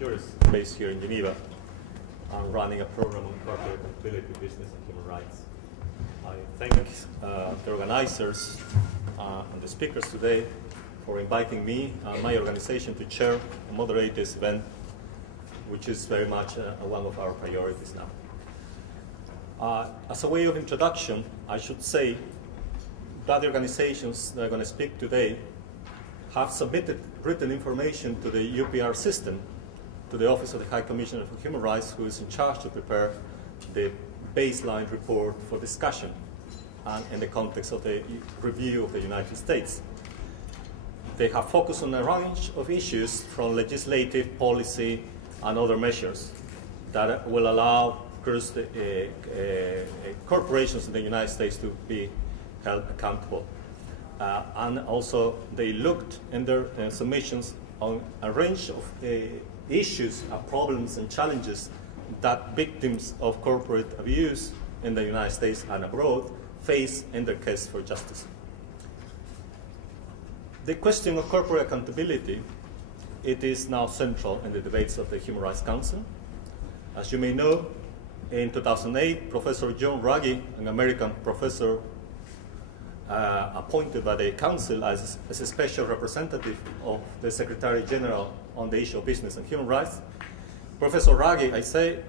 jurist based here in Geneva. I'm running a program on corporate accountability, business, and human rights. I thank the organizers and the speakers today for inviting me and my organization to chair and moderate this event, which is very much one of our priorities now. As a way of introduction, I should say that the organizations that are going to speak today have submitted written information to the UPR system, to the Office of the High Commissioner for Human Rights, who is in charge to prepare the baseline report for discussion and in the context of the review of the United States. They have focused on a range of issues from legislative, policy, and other measures that will allow corporations in the United States to be held accountable. And also they looked in their submissions on a range of issues, problems, and challenges that victims of corporate abuse in the United States and abroad face in their case for justice. The question of corporate accountability, it is now central in the debates of the Human Rights Council. As you may know, in 2008, Professor John Ruggie, an American professor appointed by the Council as a special representative of the Secretary General on the issue of business and human rights, Professor Ruggie, I say,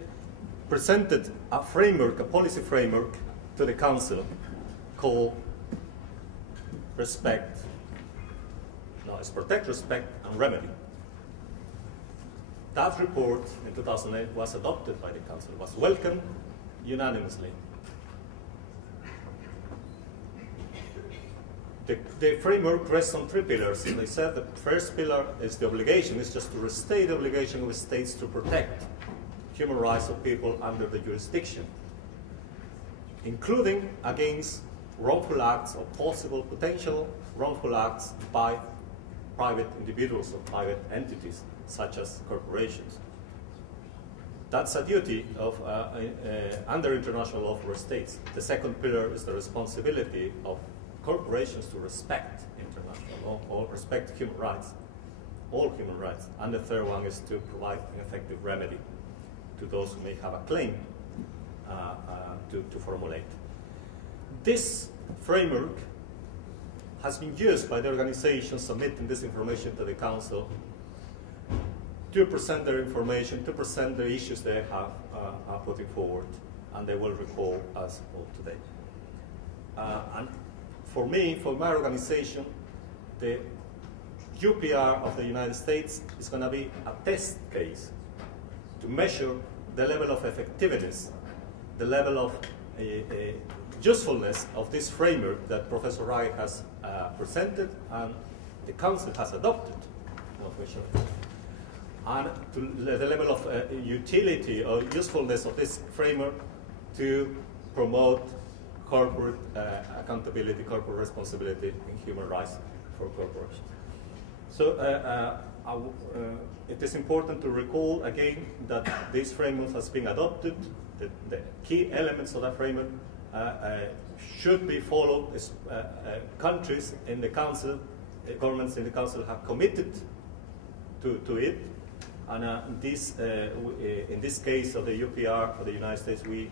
presented a framework, a policy framework, to the Council called Protect, Respect, and Remedy. That report in 2008 was adopted by the Council, was welcomed unanimously. The framework rests on three pillars. As I said, the first pillar is the obligation, it's just to restate the obligation of states to protect human rights of people under the jurisdiction, including against wrongful acts or possible potential wrongful acts by private individuals or private entities, such as corporations. That's a duty of under international law for states. The second pillar is the responsibility of corporations to respect international law or respect human rights, all human rights. And the third one is to provide an effective remedy to those who may have a claim to formulate. This framework has been used by the organizations submitting this information to the Council to present their information, to present the issues they have putting forward, and they will recall us all today. And for me, for my organization, the UPR of the United States is going to be a test case to measure the level of effectiveness, the level of usefulness of this framework that Professor Ruggie has presented and the Council has adopted, and to the level of utility or usefulness of this framework to promote corporate accountability, corporate responsibility, and human rights for corporations. So it is important to recall again that this framework has been adopted. The key elements of that framework should be followed. Countries in the Council, governments in the Council have committed to it. And in this case of the UPR for the United States, we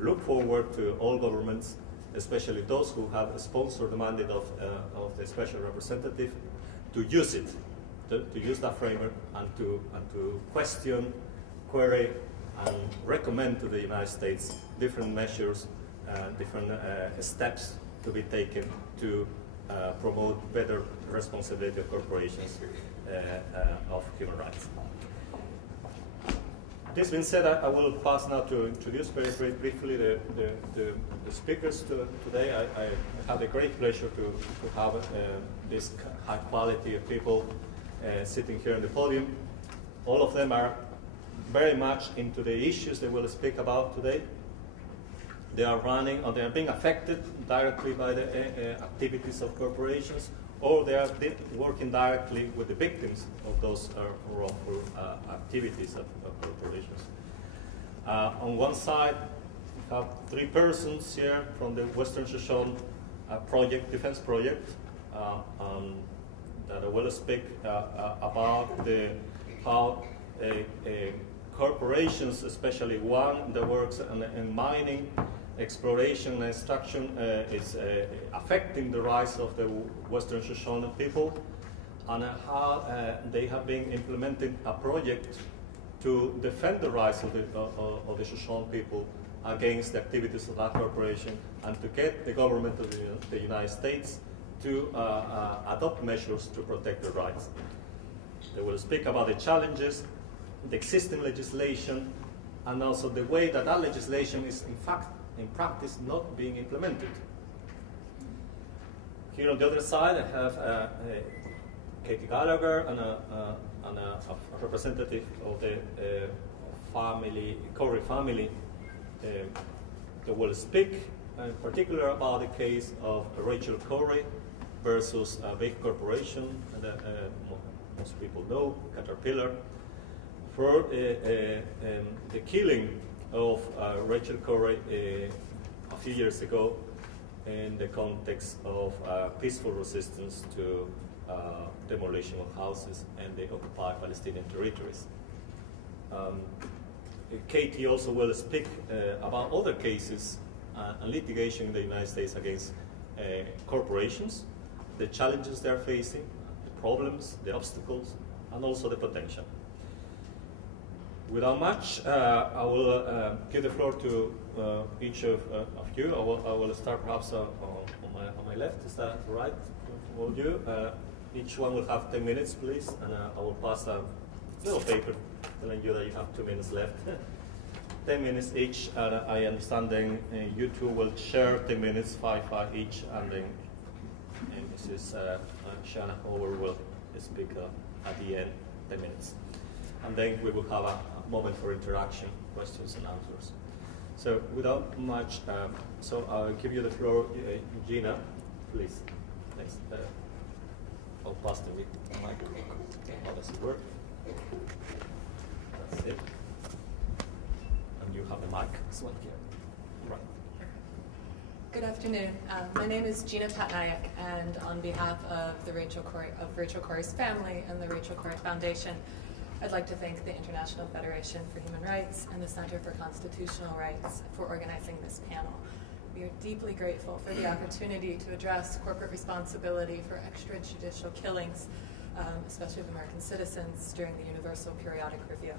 look forward to all governments, especially those who have sponsored the mandate of the special representative, to use it, to use that framework, and to question, query, and recommend to the United States different measures, different steps to be taken to promote better responsibility of corporations of human rights. This being said, I will pass now to introduce very, very briefly the speakers today. I have the great pleasure to have this high quality of people sitting here on the podium. All of them are very much into the issues they will speak about today. They are running, or they are being affected directly by the activities of corporations, or they are working directly with the victims of those wrongful activities of corporations. On one side, we have three persons here from the Western Shoshone Defense Project that will speak about how corporations, especially one that works in mining, exploration, and extraction, is affecting the rights of the Western Shoshone people, and how they have been implementing a project to defend the rights of the Shoshone people against the activities of that corporation, and to get the government of the United States to adopt measures to protect their rights. They will speak about the challenges, the existing legislation, and also the way that that legislation is, in fact, in practice, not being implemented. Here on the other side, I have Katherine Gallagher and a representative of the Corrie family that will speak in particular about the case of Rachel Corrie versus a big corporation that most people know, Caterpillar, for the killing of Rachel Corrie a few years ago in the context of peaceful resistance to demolition of houses in the occupied Palestinian territories. Katie also will speak about other cases and litigation in the United States against corporations, the challenges they're facing, the problems, the obstacles, and also the potential. Without much, I will give the floor to each of you. I will start perhaps on my left. Is that right for all of you? Each one will have 10 minutes, please, and I will pass a little paper telling you that you have 2 minutes left. 10 minutes each, and I understand then you two will share 10 minutes, 5 each, and then Mrs. Shanna Hoover will speak at the end, 10 minutes. And then we will have a moment for interaction, questions and answers. So without much, so I'll give you the floor, Gina, please. Next. I'll pass the mic. How does it work? That's it. And you have the mic, this one here. Right. Good afternoon. My name is Gina Pattanayak, and on behalf of the Rachel Corrie's family and the Rachel Corrie Foundation, I'd like to thank the International Federation for Human Rights and the Center for Constitutional Rights for organizing this panel. We are deeply grateful for the opportunity to address corporate responsibility for extrajudicial killings, especially of American citizens, during the Universal Periodic Review.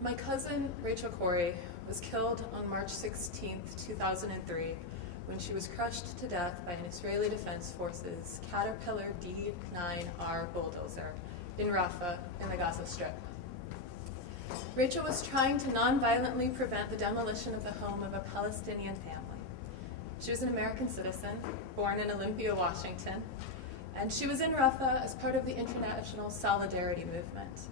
My cousin, Rachel Corrie, was killed on March 16, 2003, when she was crushed to death by an Israeli Defense Forces Caterpillar D9R bulldozer in Rafah in the Gaza Strip. Rachel was trying to non-violently prevent the demolition of the home of a Palestinian family. She was an American citizen, born in Olympia, Washington, and she was in Rafah as part of the international solidarity movement.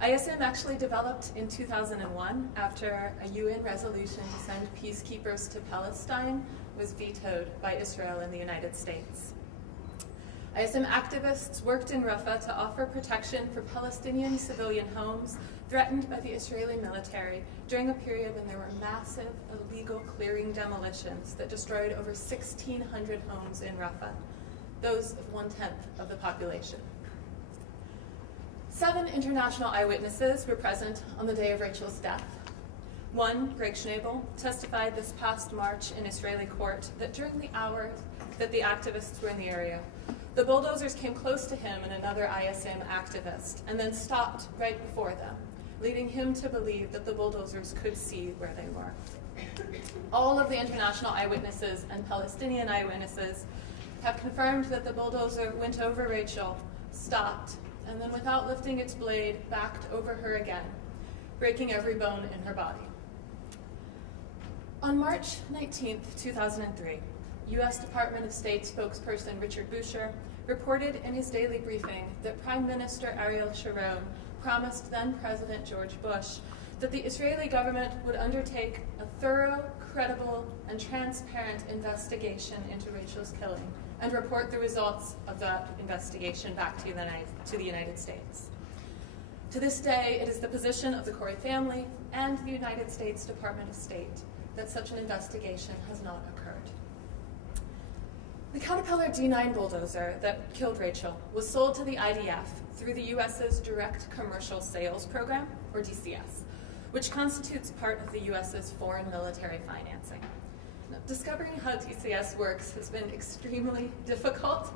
ISM actually developed in 2001 after a UN resolution to send peacekeepers to Palestine was vetoed by Israel and the United States. ISM activists worked in Rafah to offer protection for Palestinian civilian homes threatened by the Israeli military during a period when there were massive illegal clearing demolitions that destroyed over 1,600 homes in Rafah, those of 1/10 of the population. 7 international eyewitnesses were present on the day of Rachel's death. One, Greg Schnabel, testified this past March in Israeli court that during the hours that the activists were in the area, the bulldozers came close to him and another ISM activist and then stopped right before them, leading him to believe that the bulldozers could see where they were. All of the international eyewitnesses and Palestinian eyewitnesses have confirmed that the bulldozer went over Rachel, stopped, and then without lifting its blade, backed over her again, breaking every bone in her body. On March 19, 2003, U.S. Department of State spokesperson Richard Boucher reported in his daily briefing that Prime Minister Ariel Sharon promised then-President George Bush that the Israeli government would undertake a thorough, credible, and transparent investigation into Rachel's killing and report the results of that investigation back to the United States. To this day, it is the position of the Corrie family and the United States Department of State that such an investigation has not occurred. The Caterpillar D9 bulldozer that killed Rachel was sold to the IDF through the US's Direct Commercial Sales Program, or DCS, which constitutes part of the US's foreign military financing. Now, discovering how DCS works has been extremely difficult,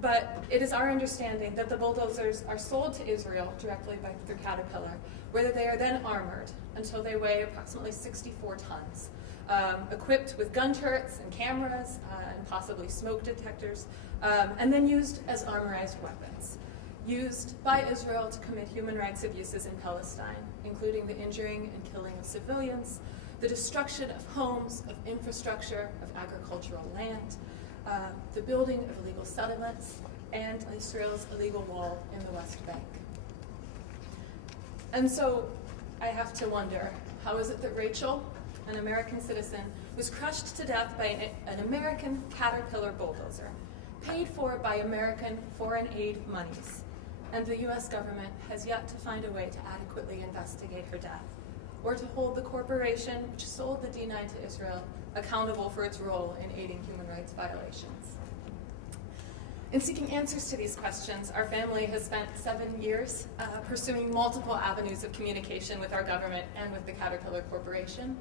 but it is our understanding that the bulldozers are sold to Israel directly through Caterpillar, where they are then armored until they weigh approximately 64 tons, equipped with gun turrets and cameras and possibly smoke detectors, and then used as armorized weapons, used by Israel to commit human rights abuses in Palestine, including the injuring and killing of civilians, the destruction of homes, of infrastructure, of agricultural land, the building of illegal settlements, and Israel's illegal wall in the West Bank. And so I have to wonder, how is it that Rachel, an American citizen, was crushed to death by an American Caterpillar bulldozer, paid for by American foreign aid monies, and the US government has yet to find a way to adequately investigate her death, or to hold the corporation which sold the D9 to Israel accountable for its role in aiding human rights violations? In seeking answers to these questions, our family has spent 7 years pursuing multiple avenues of communication with our government and with the Caterpillar Corporation.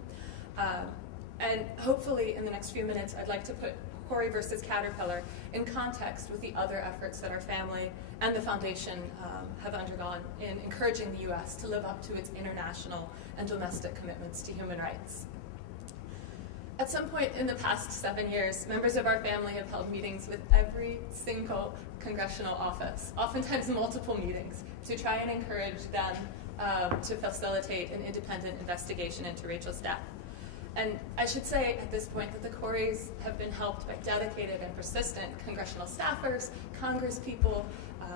And hopefully in the next few minutes, I'd like to put Corrie versus Caterpillar in context with the other efforts that our family and the foundation have undergone in encouraging the US to live up to its international and domestic commitments to human rights. At some point in the past 7 years, members of our family have held meetings with every single congressional office, oftentimes multiple meetings, to try and encourage them to facilitate an independent investigation into Rachel's death. And I should say at this point that the Corries have been helped by dedicated and persistent congressional staffers, congresspeople,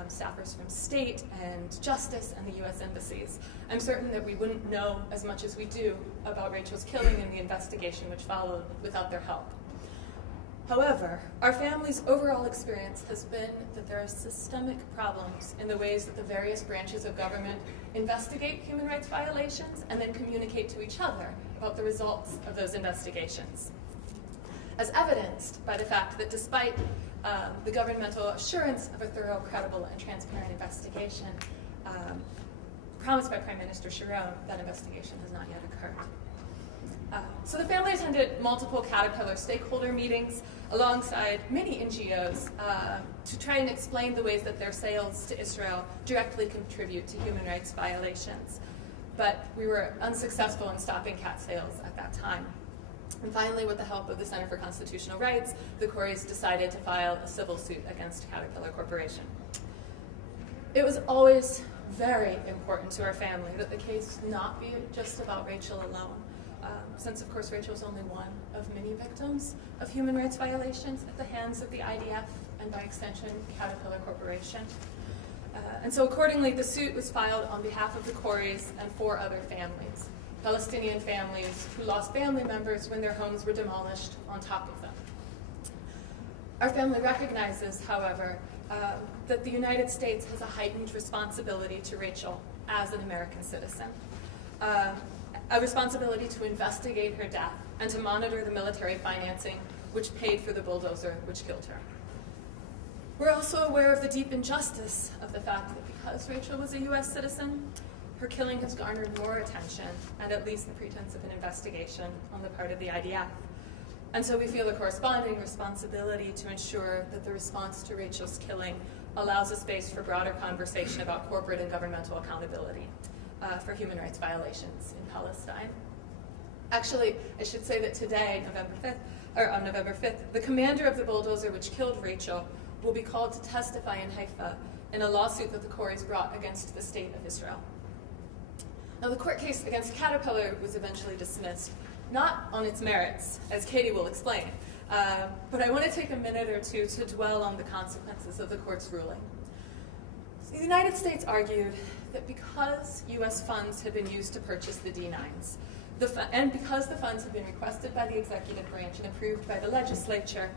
staffers from state and justice and the US embassies. I'm certain that we wouldn't know as much as we do about Rachel's killing and the investigation which followed without their help. However, our family's overall experience has been that there are systemic problems in the ways that the various branches of government investigate human rights violations and then communicate to each other about the results of those investigations, as evidenced by the fact that despite the governmental assurance of a thorough, credible, and transparent investigation promised by Prime Minister Sharon, that investigation has not yet occurred. So the family attended multiple Caterpillar stakeholder meetings alongside many NGOs to try and explain the ways that their sales to Israel directly contribute to human rights violations. But we were unsuccessful in stopping cat sales at that time. And finally, with the help of the Center for Constitutional Rights, the Corries decided to file a civil suit against Caterpillar Corporation. It was always very important to our family that the case not be just about Rachel alone, since, of course, Rachel was only one of many victims of human rights violations at the hands of the IDF and, by extension, Caterpillar Corporation. And so accordingly, the suit was filed on behalf of the Corries and 4 other families, Palestinian families who lost family members when their homes were demolished on top of them. Our family recognizes, however, that the United States has a heightened responsibility to Rachel as an American citizen, a responsibility to investigate her death and to monitor the military financing which paid for the bulldozer which killed her. We're also aware of the deep injustice of the fact that because Rachel was a US citizen, her killing has garnered more attention and at least the pretense of an investigation on the part of the IDF. And so we feel a corresponding responsibility to ensure that the response to Rachel's killing allows a space for broader conversation about corporate and governmental accountability for human rights violations in Palestine. Actually, I should say that today, on November 5th, the commander of the bulldozer which killed Rachel will be called to testify in Haifa in a lawsuit that the Corries brought against the state of Israel. Now, the court case against Caterpillar was eventually dismissed, not on its merits, as Katie will explain, but I want to take a minute or two to dwell on the consequences of the court's ruling. So the United States argued that because U.S. funds had been used to purchase the D9s, and because the funds had been requested by the executive branch and approved by the legislature,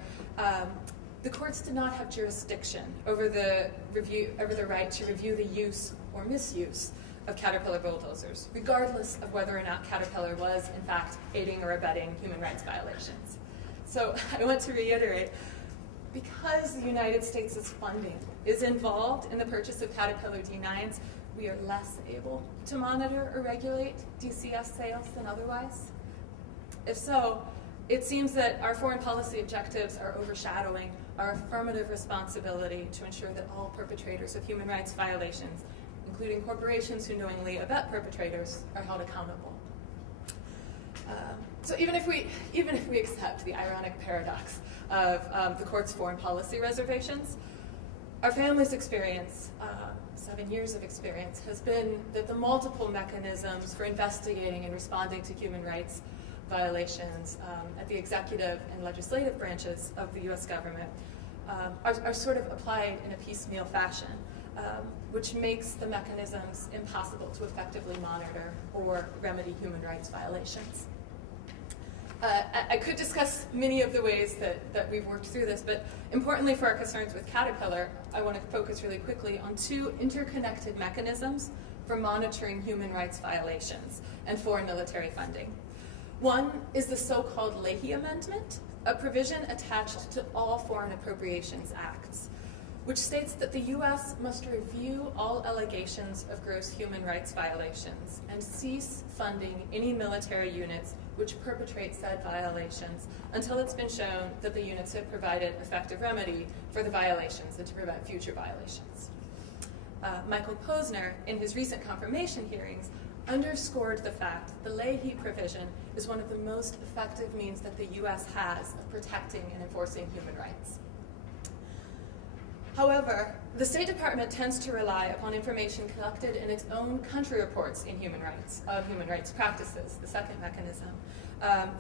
the courts did not have jurisdiction over the right to review the use or misuse of Caterpillar bulldozers, regardless of whether or not Caterpillar was, in fact, aiding or abetting human rights violations. So I want to reiterate, because the United States' funding is involved in the purchase of Caterpillar D9s, we are less able to monitor or regulate DCS sales than otherwise? If so, it seems that our foreign policy objectives are overshadowing our affirmative responsibility to ensure that all perpetrators of human rights violations, including corporations who knowingly abet perpetrators, are held accountable. So even if we accept the ironic paradox of the court's foreign policy reservations, our family's experience, 7 years of experience, has been that the multiple mechanisms for investigating and responding to human rights violations at the executive and legislative branches of the US government are sort of applied in a piecemeal fashion, which makes the mechanisms impossible to effectively monitor or remedy human rights violations. I could discuss many of the ways that we've worked through this, but importantly for our concerns with Caterpillar, I want to focus really quickly on two interconnected mechanisms for monitoring human rights violations and foreign military funding. One is the so-called Leahy Amendment, a provision attached to all foreign appropriations acts, which states that the U.S. must review all allegations of gross human rights violations and cease funding any military units which perpetrate said violations until it's been shown that the units have provided effective remedy for the violations and to prevent future violations. Michael Posner, in his recent confirmation hearings, underscored the fact the Leahy provision is one of the most effective means that the U.S. has of protecting and enforcing human rights. However, the State Department tends to rely upon information collected in its own country reports in human rights practices, the second mechanism,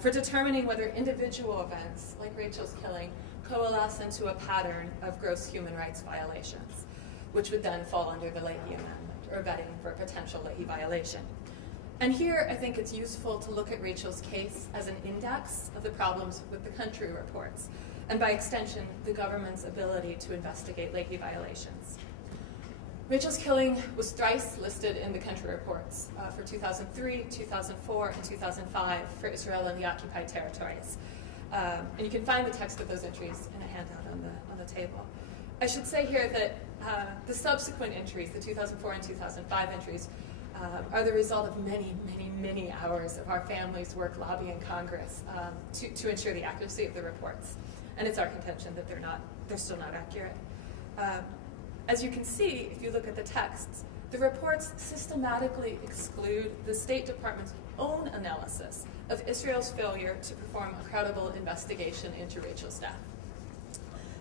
for determining whether individual events, like Rachel's killing, coalesce into a pattern of gross human rights violations, which would then fall under the Leahy Amendment, or vetting for a potential Leahy violation. And here, I think it's useful to look at Rachel's case as an index of the problems with the country reports, and by extension, the government's ability to investigate Leahy violations. Rachel's killing was thrice listed in the country reports for 2003, 2004, and 2005 for Israel and the occupied territories. And you can find the text of those entries in a handout on the table. I should say here that the subsequent entries, the 2004 and 2005 entries, are the result of many, many, many hours of our family's work lobbying Congress to ensure the accuracy of the reports. And it's our contention that they're still not accurate. As you can see, if you look at the texts, the reports systematically exclude the State Department's own analysis of Israel's failure to perform a credible investigation into Rachel's death.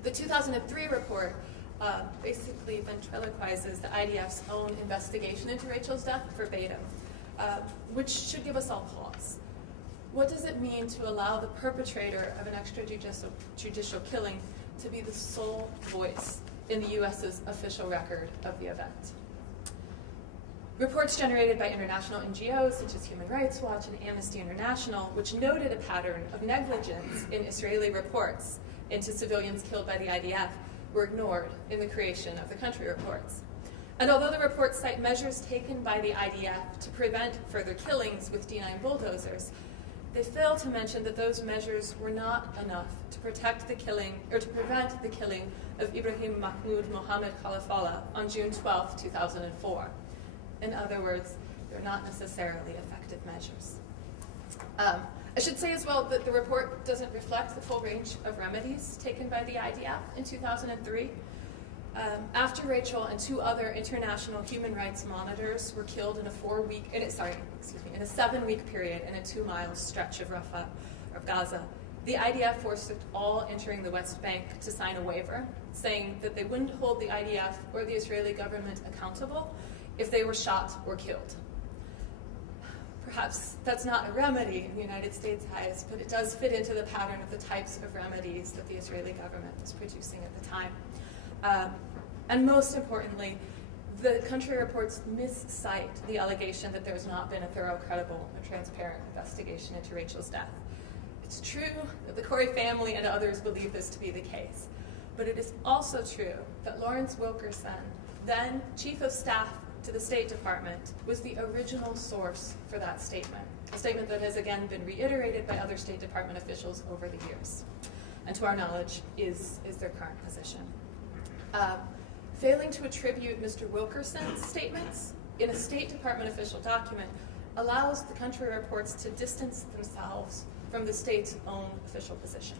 The 2003 report basically ventriloquizes the IDF's own investigation into Rachel's death verbatim, which should give us all pause. What does it mean to allow the perpetrator of an extrajudicial killing to be the sole voice in the U.S.'s official record of the event? Reports generated by international NGOs such as Human Rights Watch and Amnesty International, which noted a pattern of negligence in Israeli reports into civilians killed by the IDF, were ignored in the creation of the country reports. And although the reports cite measures taken by the IDF to prevent further killings with D9 bulldozers, they fail to mention that those measures were not enough to protect the killing, or to prevent the killing of Ibrahim Mahmoud Mohammed Khalafallah on June 12, 2004. In other words, they're not necessarily effective measures. I should say as well that the report doesn't reflect the full range of remedies taken by the IDF in 2003. After Rachel and two other international human rights monitors were killed in a 7-week period in a 2-mile stretch of Rafah, of Gaza, the IDF forced all entering the West Bank to sign a waiver, saying that they wouldn't hold the IDF or the Israeli government accountable if they were shot or killed. Perhaps that's not a remedy in the United States' eyes, but it does fit into the pattern of the types of remedies that the Israeli government was producing at the time. And most importantly, the country reports miscite the allegation that there's not been a thorough, credible, and transparent investigation into Rachel's death. It's true that the Corrie family and others believe this to be the case, but it is also true that Lawrence Wilkerson, then Chief of Staff to the State Department, was the original source for that statement, a statement that has again been reiterated by other State Department officials over the years. and to our knowledge is their current position. Failing to attribute Mr. Wilkerson's statements in a State Department official document allows the country reports to distance themselves from the state's own official position.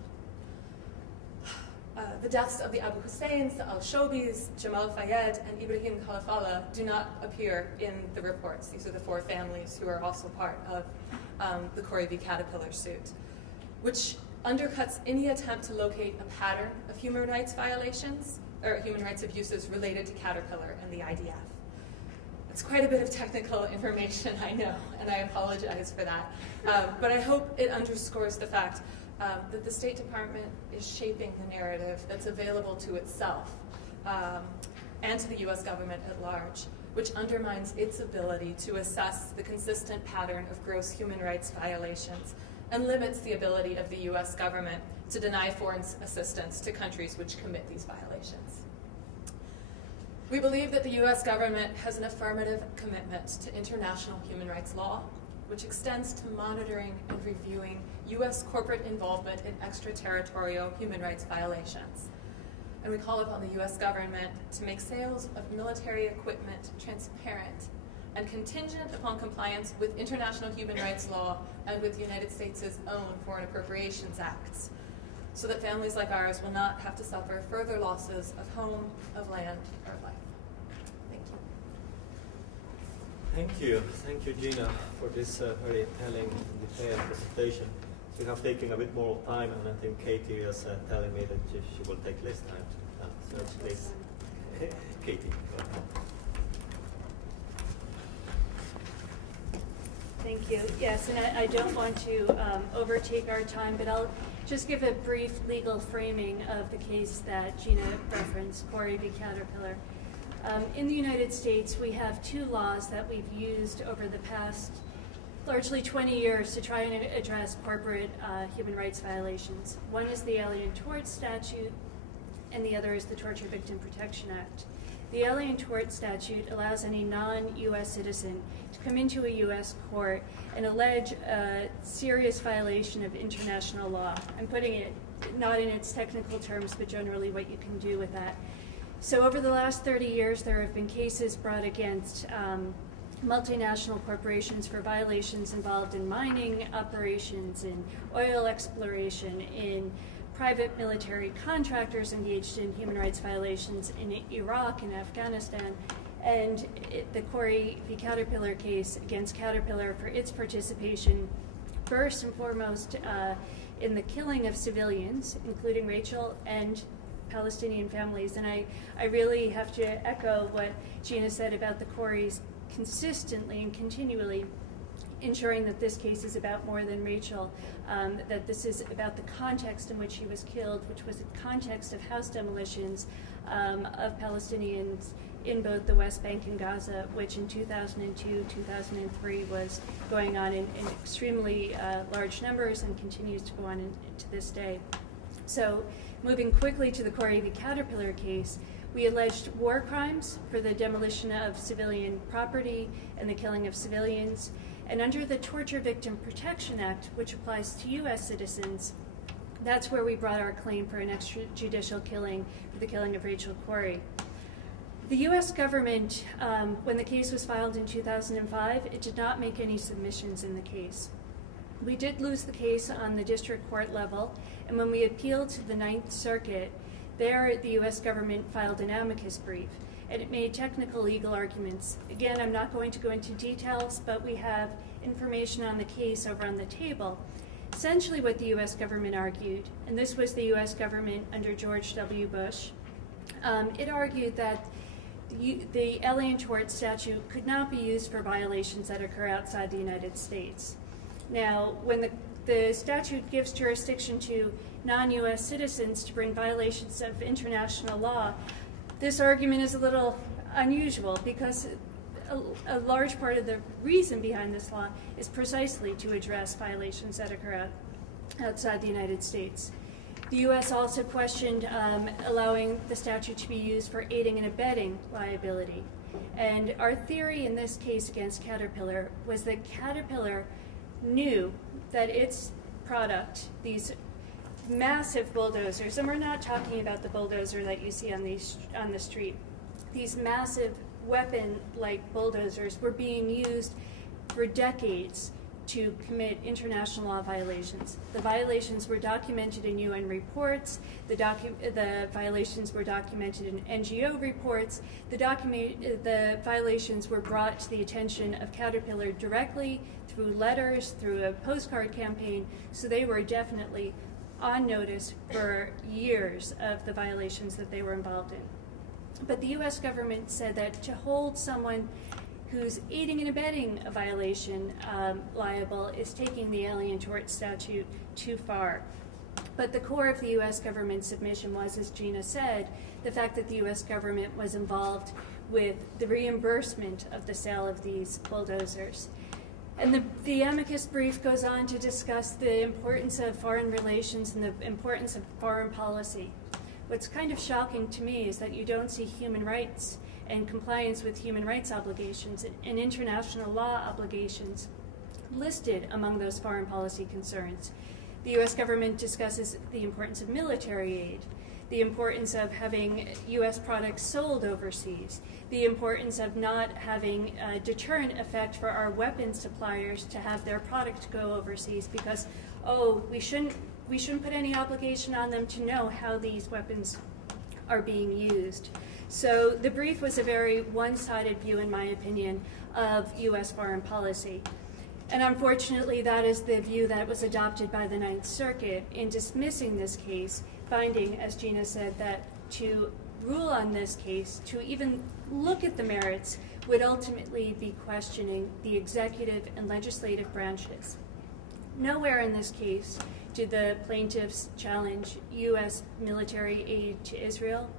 The deaths of the Abu Husseins, the Al-Shobis, Jamal Fayed, and Ibrahim Khalafallah do not appear in the reports. These are the 4 families who are also part of the Corrie v. Caterpillar suit, which undercuts any attempt to locate a pattern of human rights violations or human rights abuses related to Caterpillar and the IDF. It's quite a bit of technical information, I know, and I apologize for that. But I hope it underscores the fact that the State Department is shaping the narrative that's available to itself and to the U.S. government at large, which undermines its ability to assess the consistent pattern of gross human rights violations and limits the ability of the U.S. government to deny foreign assistance to countries which commit these violations. We believe that the U.S. government has an affirmative commitment to international human rights law, which extends to monitoring and reviewing U.S. corporate involvement in extraterritorial human rights violations. And we call upon the U.S. government to make sales of military equipment transparent and contingent upon compliance with international human rights law and with the United States' own Foreign Appropriations Acts, so that families like ours will not have to suffer further losses of home, of land, or of life. Thank you. Thank you, Gina, for this very telling and detailed presentation. We have taken a bit more time, and I think Katie is telling me that she will take less time. So please, Katie, go ahead. Thank you. Yes, and I don't want to overtake our time, but I'll just give a brief legal framing of the case that Gina referenced, Corrie v. Caterpillar. In the United States, we have 2 laws that we've used over the past largely 20 years to try and address corporate human rights violations. One is the Alien Tort Statute, and the other is the Torture Victim Protection Act. The Alien Tort Statute allows any non-U.S. citizen to come into a U.S. court and allege a serious violation of international law. I'm putting it not in its technical terms, but generally what you can do with that. So over the last 30 years, there have been cases brought against multinational corporations for violations involved in mining operations, in oil exploration, in private military contractors engaged in human rights violations in Iraq and Afghanistan, and the Corrie v. Caterpillar case against Caterpillar for its participation, first and foremost, in the killing of civilians, including Rachel and Palestinian families. And I really have to echo what Gina said about the Corries consistently and continually ensuring that this case is about more than Rachel, that this is about the context in which she was killed, which was the context of house demolitions of Palestinians in both the West Bank and Gaza, which in 2002, 2003 was going on in extremely large numbers and continues to go on to this day. So moving quickly to the Corrie v. Caterpillar case, we alleged war crimes for the demolition of civilian property and the killing of civilians. And under the Torture Victim Protection Act, which applies to U.S. citizens, that's where we brought our claim for an extrajudicial killing for the killing of Rachel Corrie. The U.S. government, when the case was filed in 2005, it did not make any submissions in the case. We did lose the case on the district court level, and when we appealed to the Ninth Circuit, there the U.S. government filed an amicus brief, and it made technical legal arguments. Again, I'm not going to go into details, but we have information on the case over on the table. Essentially what the U.S. government argued, and this was the U.S. government under George W. Bush, it argued that the Alien Tort Statute could not be used for violations that occur outside the United States. Now, when the statute gives jurisdiction to non-U.S. citizens to bring violations of international law, this argument is a little unusual because a large part of the reason behind this law is precisely to address violations that occur outside the United States. The U.S. also questioned allowing the statute to be used for aiding and abetting liability. And our theory in this case against Caterpillar was that Caterpillar knew that its product, these massive bulldozers, and we're not talking about the bulldozer that you see on the street. These massive weapon-like bulldozers were being used for decades to commit international law violations. The violations were documented in UN reports. The violations were documented in NGO reports. The violations were brought to the attention of Caterpillar directly through letters, through a postcard campaign. So they were definitely on notice for years of the violations that they were involved in. But the U.S. government said that to hold someone who's aiding and abetting a violation liable is taking the Alien Tort Statute too far. But the core of the U.S. government's submission was, as Gina said, the fact that the U.S. government was involved with the reimbursement of the sale of these bulldozers. And the amicus brief goes on to discuss the importance of foreign relations and the importance of foreign policy. What's kind of shocking to me is that you don't see human rights and compliance with human rights obligations and international law obligations listed among those foreign policy concerns. The U.S. government discusses the importance of military aid, the importance of having U.S. products sold overseas, the importance of not having a deterrent effect for our weapons suppliers to have their product go overseas because, we shouldn't put any obligation on them to know how these weapons are being used. So the brief was a very one-sided view, in my opinion, of U.S. foreign policy. And unfortunately, that is the view that was adopted by the Ninth Circuit in dismissing this case, finding, as Gina said, that to rule on this case, to even look at the merits, would ultimately be questioning the executive and legislative branches. Nowhere in this case did the plaintiffs challenge U.S. military aid to Israel.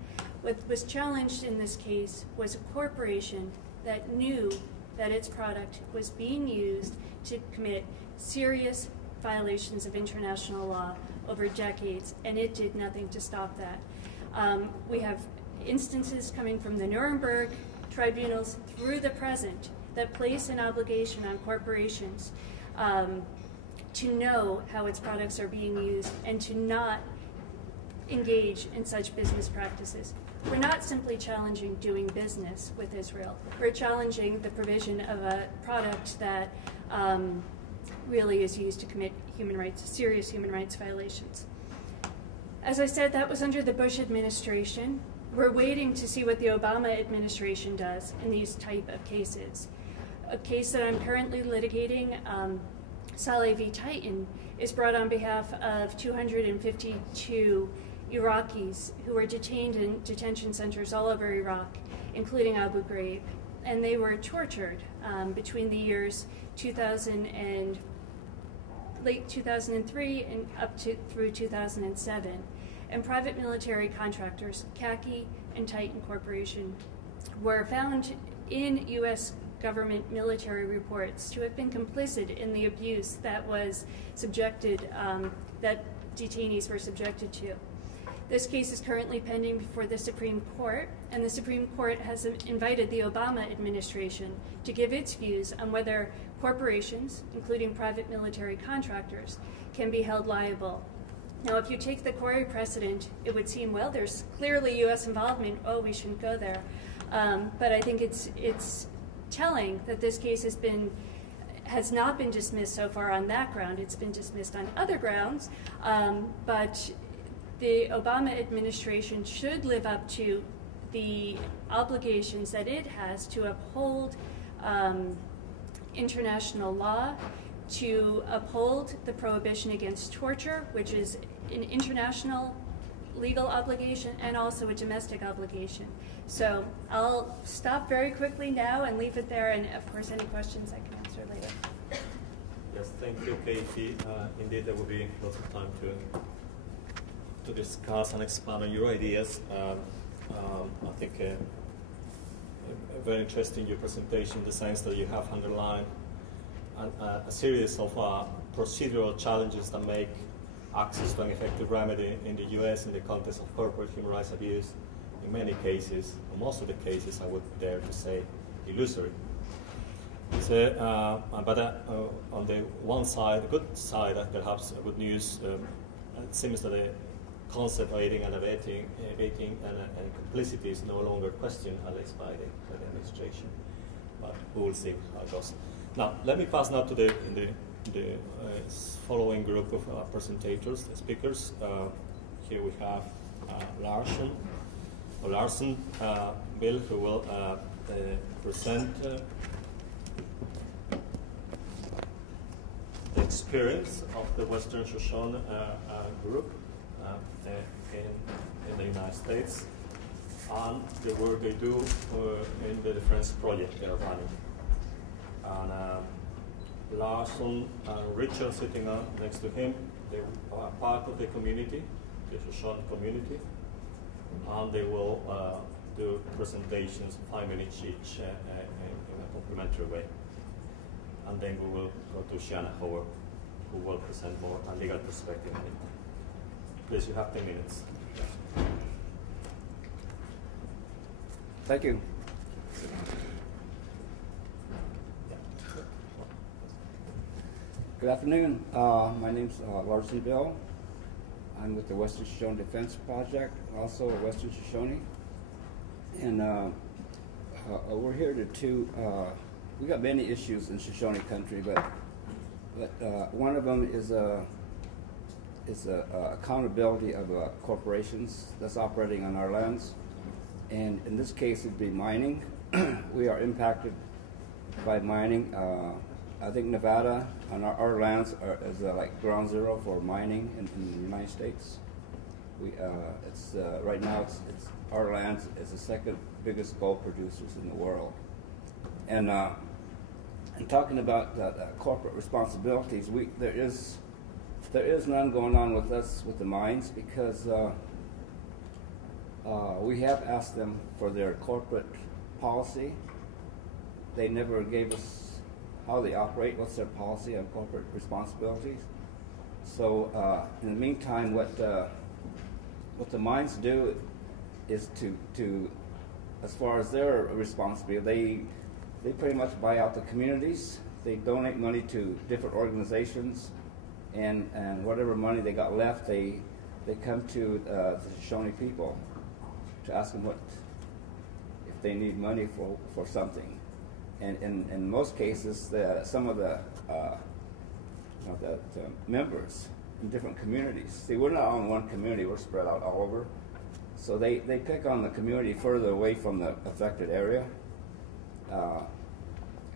What was challenged in this case was a corporation that knew that its product was being used to commit serious violations of international law over decades, and it did nothing to stop that. We have instances coming from the Nuremberg tribunals through the present that place an obligation on corporations to know how its products are being used and to not engage in such business practices. We're not simply challenging doing business with Israel. We're challenging the provision of a product that really is used to commit serious human rights violations. As I said, that was under the Bush administration. We're waiting to see what the Obama administration does in these type of cases. A case that I'm currently litigating, Saleh v. Titan, is brought on behalf of 252 Iraqis who were detained in detention centers all over Iraq, including Abu Ghraib, and they were tortured between the years late 2003 and through 2007. And private military contractors, Khaki and Titan Corporation, were found in U.S. government military reports to have been complicit in the abuse that was that detainees were subjected to. This case is currently pending before the Supreme Court, and the Supreme Court has invited the Obama administration to give its views on whether corporations, including private military contractors, can be held liable. Now, if you take the Corrie precedent, it would seem, well, there's clearly U.S. involvement. We shouldn't go there. But I think it's telling that this case has not been dismissed so far on that ground. It's been dismissed on other grounds, but the Obama administration should live up to the obligations that it has to uphold international law, to uphold the prohibition against torture, which is an international legal obligation and also a domestic obligation. So I'll stop very quickly now and leave it there, and of course any questions I can answer later. Yes, thank you, Katie. Indeed, there will be lots of time to discuss and expand on your ideas. I think very interesting your presentation, the sense that you have underlined a series of procedural challenges that make access to an effective remedy in the U.S. in the context of corporate human rights abuse, in many cases, or most of the cases, I would dare to say, illusory. So, but on the one side, the good side, perhaps good news, it seems that the concept of aiding and abetting and complicity is no longer questioned, at least by the administration. But we will see how it goes. Now, let me pass now to the following group of presentators, the speakers. Here we have Larsen Bill, who will present the experience of the Western Shoshone group in the United States and the work they do in the defense project they are running. And Larson and Richard sitting next to him, they are part of the community, the Shoshone community, and they will do presentations, 5 minutes each, in a complimentary way. And then we will go to Shanna Howard, who will present more a legal perspective on it. Please, you have 10 minutes. Thank you. Good afternoon. My name's Larson Bill. I'm with the Western Shoshone Defense Project, also at Western Shoshone. And we're here we got many issues in Shoshone country, but one of them is accountability of corporations that's operating on our lands. And in this case, it'd be mining. We are impacted by mining. I think Nevada on our lands is like ground zero for mining in the United States. Right now it's our lands is the second biggest gold producers in the world. And talking about corporate responsibilities, there is none going on with us with the mines, because we have asked them for their corporate policy. They never gave us how they operate, what's their policy on corporate responsibilities. So in the meantime, what the mines do is to as far as their responsibility, they pretty much buy out the communities. They donate money to different organizations, and whatever money they got left, they come to the Shoshone people to ask them if they need money for something. And in most cases, some of the members in different communities, see, we're not on one community, we're spread out all over. So they pick on the community further away from the affected area.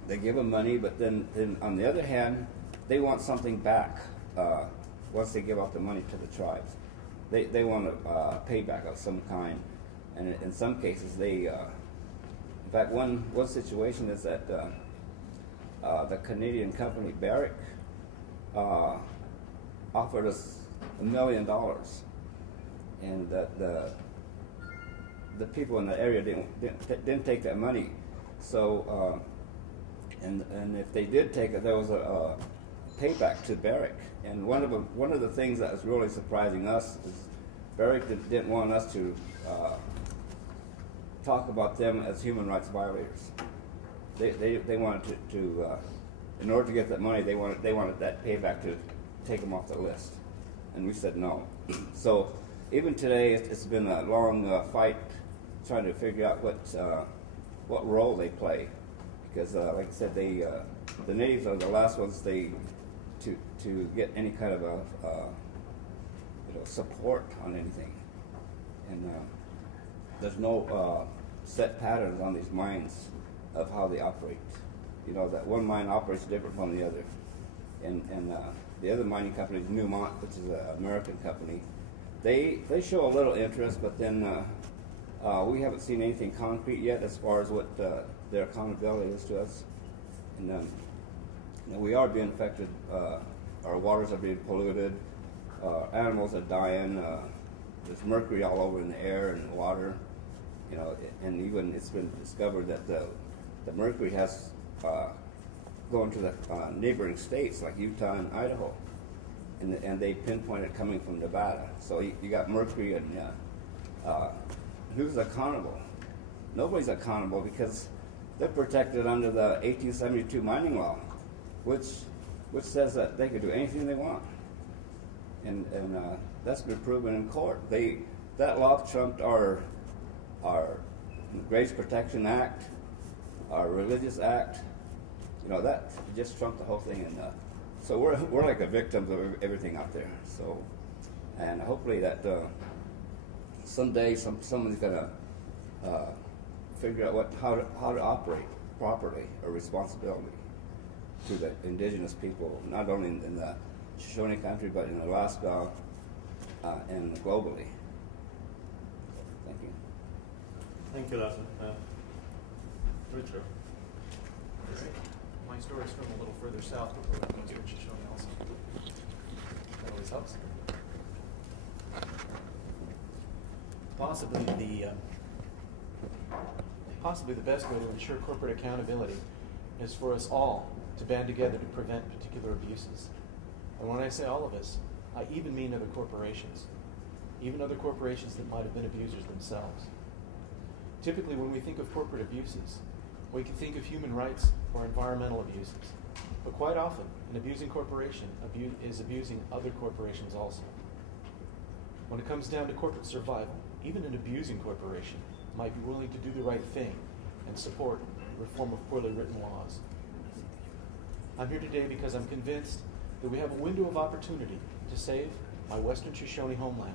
They give them money, but then on the other hand, they want something back once they give out the money to the tribes. They want a payback of some kind. And in some cases, in fact, one situation is that the Canadian company Barrick offered us $1 million, and that the people in the area didn't take that money. So, and if they did take it, there was a payback to Barrick. And one of the things that was really surprising us is Barrick didn't want us to talk about them as human rights violators. They wanted to in order to get that money, they wanted that payback to take them off the list, and we said no. So even today, it's been a long fight trying to figure out what role they play, because like I said, the natives are the last ones to get any kind of support on anything, and there's no set patterns on these mines of how they operate. You know, that one mine operates different from the other. And the other mining company is Newmont, which is an American company. They show a little interest, but then we haven't seen anything concrete yet as far as what their accountability is to us. And we are being affected. Our waters are being polluted. Animals are dying. There's mercury all over in the air and the water. You know, and even it's been discovered that the mercury has gone to the neighboring states like Utah and Idaho, and they pinpoint it coming from Nevada. So you got mercury, and who's accountable? Nobody's accountable, because they're protected under the 1872 mining law, which says that they could do anything they want. and that's been proven in court. That law trumped our Grace Protection Act, our Religious Act. You know, that just trumped the whole thing, and so we're like a victim of everything out there. So, and hopefully that someday someone's gonna figure out how to operate properly or responsibility to the indigenous people, not only in the Shoshone country, but in Alaska and globally. Thank you. Thank you, Larson. Richard. My story's from a little further south before we go to Shoshone also. That always helps. Possibly the best way to ensure corporate accountability is for us all to band together to prevent particular abuses. And when I say all of us, I even mean other corporations, even other corporations that might have been abusers themselves. Typically, when we think of corporate abuses, we can think of human rights or environmental abuses. But quite often, an abusing corporation is abusing other corporations also. When it comes down to corporate survival, even an abusing corporation might be willing to do the right thing and support reform of poorly written laws. I'm here today because I'm convinced that we have a window of opportunity to save my Western Shoshone homeland,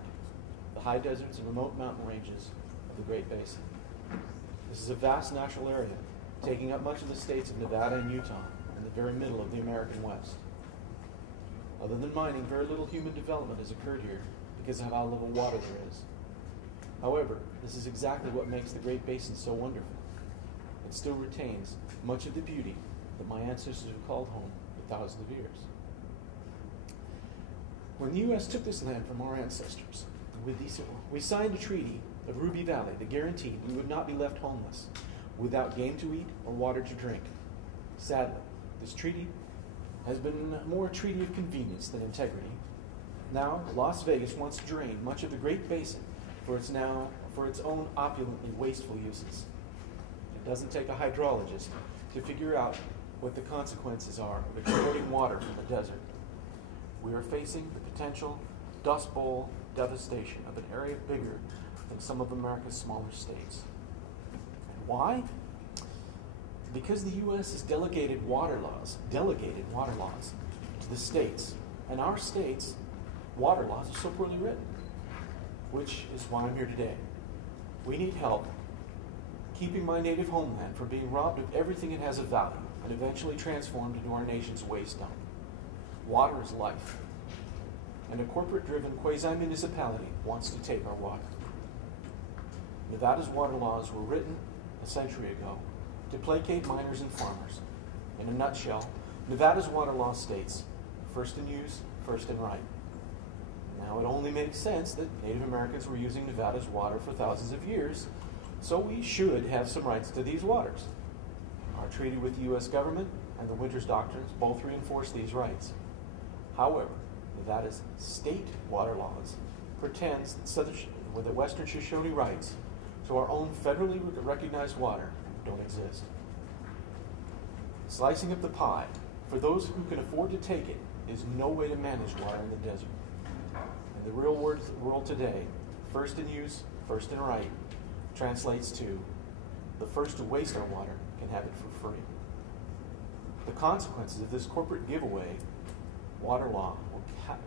the high deserts and remote mountain ranges of the Great Basin. This is a vast natural area, taking up much of the states of Nevada and Utah, in the very middle of the American West. Other than mining, very little human development has occurred here because of how little water there is. However, this is exactly what makes the Great Basin so wonderful. It still retains much of the beauty that my ancestors have called home for thousands of years. When the U.S. took this land from our ancestors, we signed a treaty of Ruby Valley that guaranteed we would not be left homeless, without game to eat or water to drink. Sadly, this treaty has been more a treaty of convenience than integrity. Now, Las Vegas wants to drain much of the Great Basin for its own opulently wasteful uses. It doesn't take a hydrologist to figure out what the consequences are of exporting water from the desert. We are facing the potential Dust Bowl devastation of an area bigger than some of America's smaller states. And why? Because the U.S. has delegated water laws to the states, and our states' water laws are so poorly written, which is why I'm here today. We need help keeping my native homeland from being robbed of everything it has of value and eventually transformed into our nation's waste dump. Water is life, and a corporate-driven quasi-municipality wants to take our water. Nevada's water laws were written a century ago to placate miners and farmers. In a nutshell, Nevada's water law states, first in use, first in right. Now, it only makes sense that Native Americans were using Nevada's water for thousands of years, so we should have some rights to these waters. Our treaty with the U.S. government and the Winters Doctrines both reinforce these rights. However, Nevada's state water laws pretends that Western Shoshone rights to our own federally recognized water don't exist. Slicing up the pie for those who can afford to take it is no way to manage water in the desert. In the real world today, first in use, first in right, translates to the first to waste our water can have it for free. The consequences of this corporate giveaway water law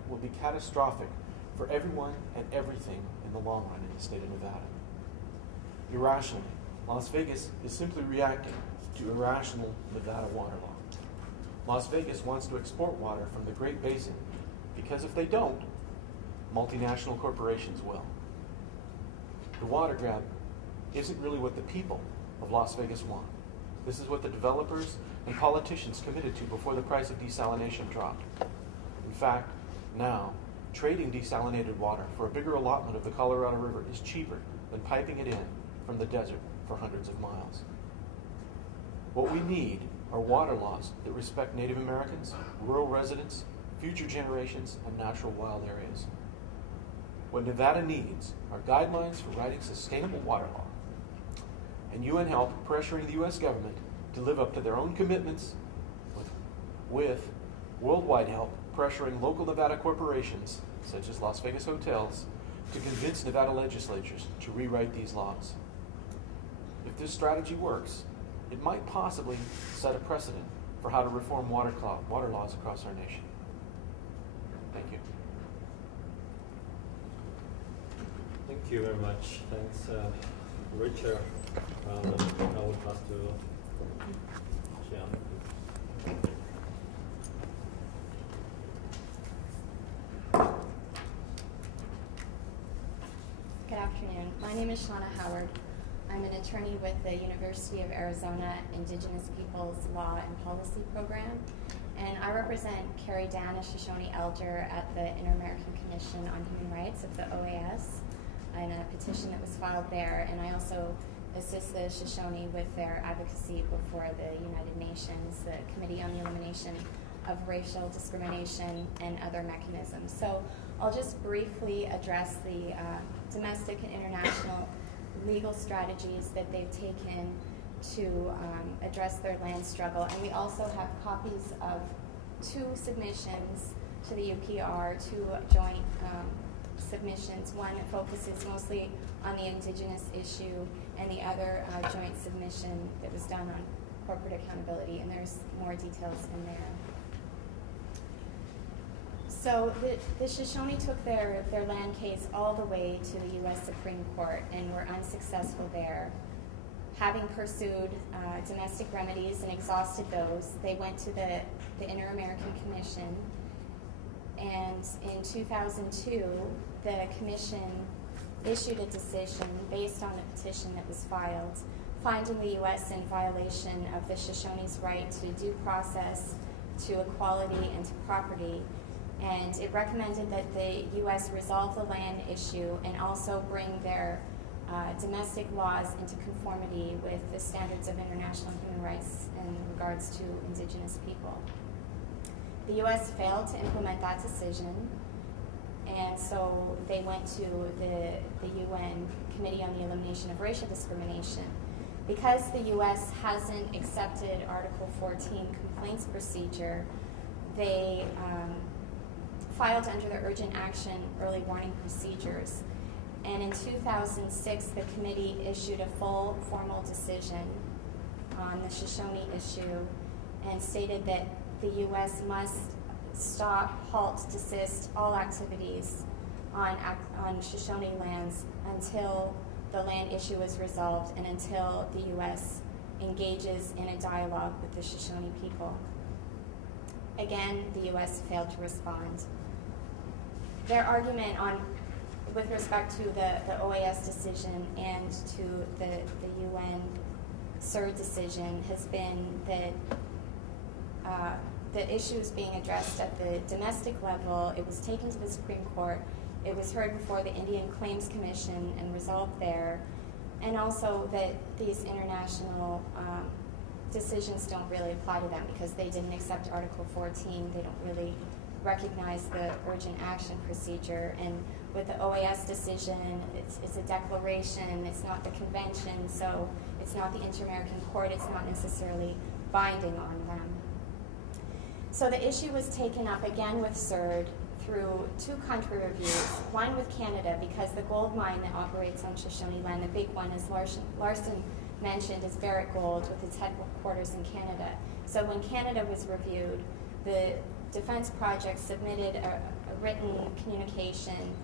will be catastrophic for everyone and everything in the long run in the state of Nevada. Irrationally, Las Vegas is simply reacting to irrational Nevada water law. Las Vegas wants to export water from the Great Basin because if they don't, multinational corporations will. The water grab isn't really what the people of Las Vegas want. This is what the developers and politicians committed to before the price of desalination dropped. In fact, now, trading desalinated water for a bigger allotment of the Colorado River is cheaper than piping it in from the desert for hundreds of miles. What we need are water laws that respect Native Americans, rural residents, future generations, and natural wild areas. What Nevada needs are guidelines for writing sustainable water law, and UN help pressuring the U.S. government to live up to their own commitments with worldwide help pressuring local Nevada corporations, such as Las Vegas hotels, to convince Nevada legislatures to rewrite these laws. If this strategy works, it might possibly set a precedent for how to reform water laws across our nation. Thank you. Thank you very much. Thanks, Richard. I will pass to Gina. Good afternoon. My name is Shauna Howard. I'm an attorney with the University of Arizona Indigenous Peoples Law and Policy Program, and I represent Carrie Dan, a Shoshone elder at the Inter-American Commission on Human Rights of the OAS, in a petition that was filed there, and I also assist the Shoshone with their advocacy before the United Nations, the Committee on the Elimination of Racial Discrimination and other mechanisms. So I'll just briefly address the domestic and international legal strategies that they've taken to address their land struggle. And we also have copies of 2 submissions to the UPR, 2 joint submissions. One focuses mostly on the indigenous issue, and the other joint submission that was done on corporate accountability, and there's more details in there. So the Shoshone took their land case all the way to the U.S. Supreme Court and were unsuccessful there. Having pursued domestic remedies and exhausted those, they went to the Inter-American Commission, and in 2002, the Commission issued a decision based on a petition that was filed, finding the U.S. in violation of the Shoshone's right to due process, to equality, and to property. And it recommended that the U.S. resolve the land issue and also bring their domestic laws into conformity with the standards of international human rights in regards to indigenous people. The U.S. failed to implement that decision, and so they went to the UN Committee on the Elimination of Racial Discrimination. Because the U.S. hasn't accepted Article 14 complaints procedure, they filed under the urgent action early warning procedures. And in 2006, the committee issued a full formal decision on the Shoshone issue and stated that the U.S. must stop, halt, desist all activities on Shoshone lands until the land issue is resolved and until the U.S. engages in a dialogue with the Shoshone people. Again, the U.S. failed to respond. Their argument with respect to the OAS decision and to the UN CERD decision has been that the issues being addressed at the domestic level, it was taken to the Supreme Court, it was heard before the Indian Claims Commission and resolved there, and also that these international decisions don't really apply to them because they didn't accept Article 14, they don't really recognize the urgent action procedure. And with the OAS decision, it's a declaration, it's not the convention, so it's not the Inter-American Court, it's not necessarily binding on them. So the issue was taken up again with CERD through 2 country reviews, one with Canada because the gold mine that operates on Shoshone land, the big one, as Larson mentioned, is Barrick Gold with its headquarters in Canada. So when Canada was reviewed, the Defense Project submitted a written communication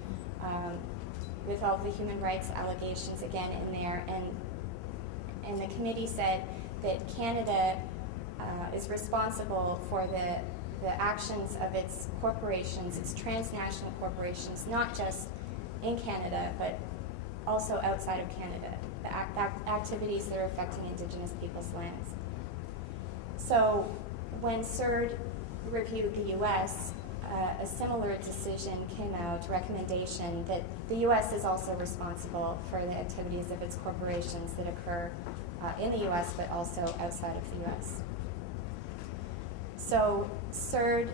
with all the human rights allegations again in there, and the committee said that Canada is responsible for the actions of its corporations, its transnational corporations, not just in Canada, but also outside of Canada, the activities that are affecting Indigenous peoples' lands. So when CERD reviewed the U.S., a similar decision came out, recommendation that the U.S. is also responsible for the activities of its corporations that occur in the U.S. but also outside of the U.S. So CERD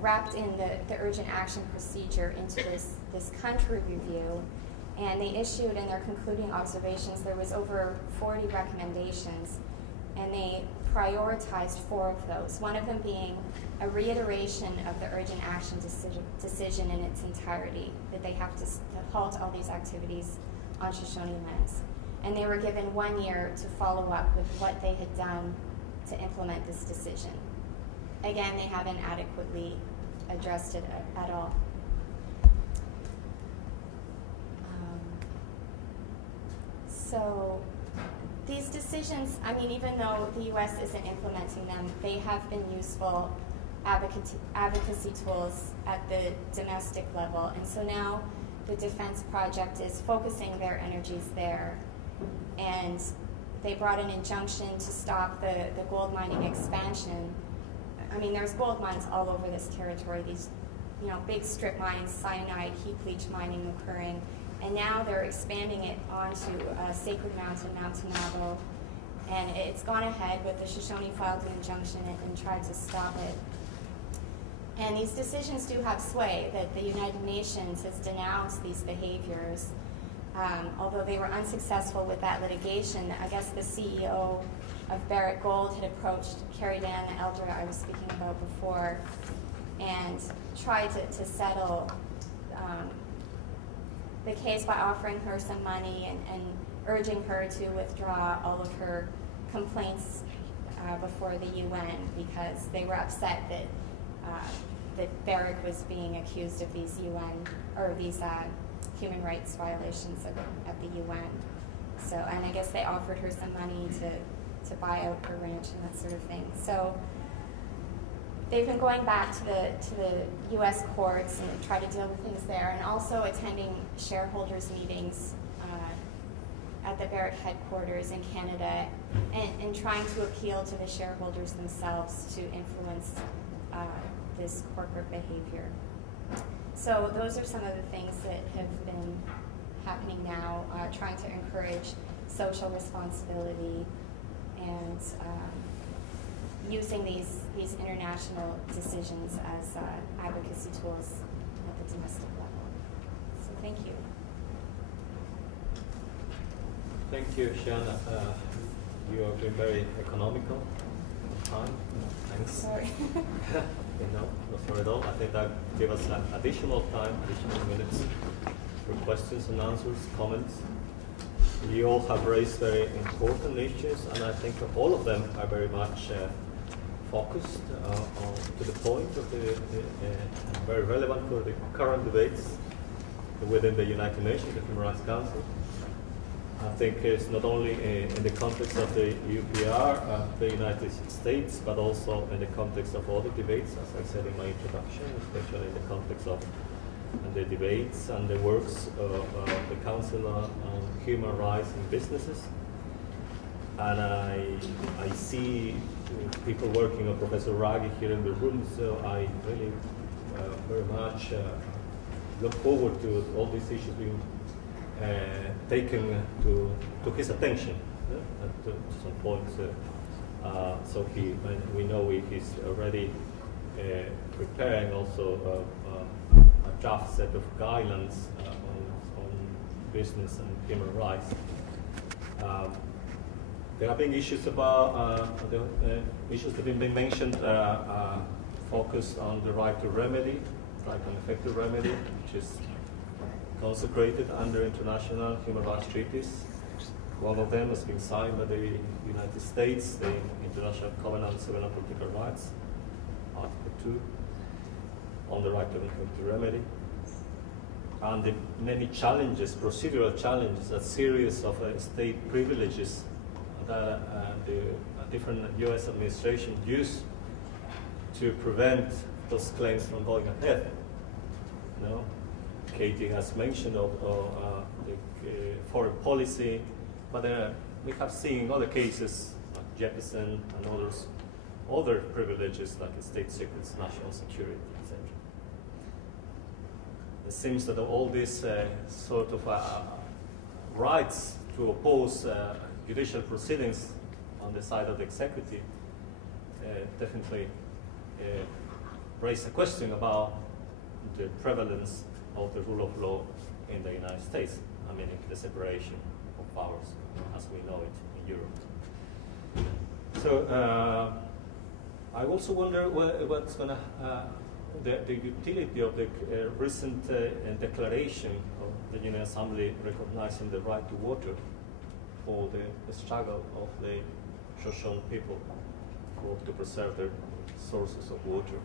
wrapped in the urgent action procedure into this country review, and they issued in their concluding observations, there was over 40 recommendations, and they prioritized 4 of those, one of them being a reiteration of the urgent action decision in its entirety, that they have to halt all these activities on Shoshone lands. And they were given 1 year to follow up with what they had done to implement this decision. Again, they haven't adequately addressed it at all. So these decisions, I mean, even though the U.S. isn't implementing them, they have been useful advocacy tools at the domestic level. And so now the Defense Project is focusing their energies there. And they brought an injunction to stop the gold mining expansion. I mean, there's gold mines all over this territory, these big strip mines, cyanide, heap leach mining occurring. And now they're expanding it onto Sacred Mountain, Mount Tanabo. And it's gone ahead with the Shoshone filed an injunction and tried to stop it. And these decisions do have sway, that the United Nations has denounced these behaviors. Although they were unsuccessful with that litigation, I guess the CEO of Barrick Gold had approached Carrie Dan, the elder I was speaking about before, and tried to settle the case by offering her some money and urging her to withdraw all of her complaints before the UN, because they were upset that Barrick was being accused of these human rights violations at the UN. So, and I guess they offered her some money to buy out her ranch and that sort of thing. So they've been going back to the U.S. courts and try to deal with things there, and also attending shareholders meetings at the Barrick headquarters in Canada, and trying to appeal to the shareholders themselves to influence this corporate behavior. So those are some of the things that have been happening now, trying to encourage social responsibility and using these international decisions as advocacy tools at the domestic level. So thank you. Thank you, Shanna. You have been very economical of time. Thanks. Sorry. No, not sorry at all. I think that gave us additional time, additional minutes for questions and answers, comments. You all have raised very important issues, and I think all of them are very much focused to the point of very relevant for the current debates within the United Nations, the Human Rights Council. I think it's not only in the context of the UPR, the United States, but also in the context of other debates, as I said in my introduction, especially in the context of the debates and the works of the Council on Human Rights in Businesses. And I see people working on Professor Raghi here in the room, so I really very much look forward to all these issues being taken to his attention at some point. So we know he's already preparing also a draft set of guidelines on business and human rights. There have been issues about the issues that have been mentioned focused on the right to remedy, right and effective remedy, which is consecrated under international human rights treaties. One of them has been signed by the United States, the International Covenant on Civil and Political Rights, Article 2, on the right to effective remedy. And the many challenges, procedural challenges, a series of state privileges that the different U.S. administration use to prevent those claims from going ahead. Katie has mentioned the foreign policy, but we have seen other cases like Jefferson and others, other privileges like state secrets, national security, etc. It seems that all these sort of rights to oppose judicial proceedings on the side of the executive definitely raise a question about the prevalence of the rule of law in the United States. I mean, the separation of powers as we know it in Europe. So I also wonder what's going to the utility of the recent declaration of the General Assembly recognizing the right to water for the struggle of the Shoshone people to preserve their sources of water,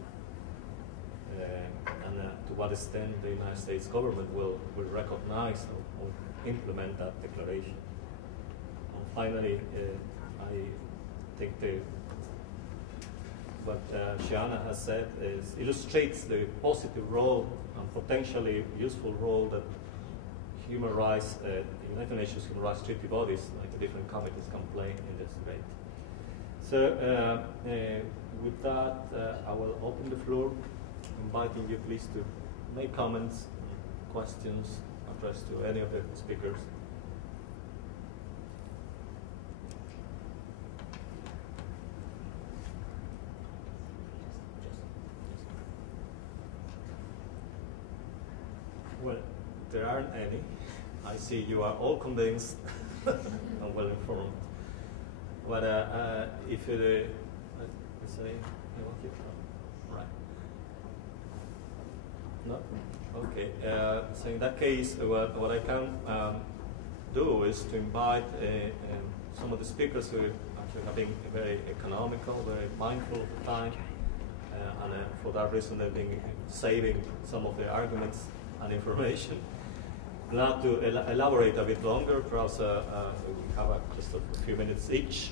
and to what extent the United States government will recognize or implement that declaration. And finally, I think what Shiana has said illustrates the positive role and potentially useful role that human rights, United Nations human rights treaty bodies, like the different committees, can play in this debate. So with that, I will open the floor, inviting you please to make comments, questions addressed to any of the speakers. Well, there aren't any. I see you are all convinced and well informed. But if it, say, right? No. Okay. So in that case, what I can do is to invite some of the speakers who actually have been very economical, very mindful of the time, and for that reason they've been saving some of the arguments and information. Now to elaborate a bit longer, perhaps we have just a few minutes each.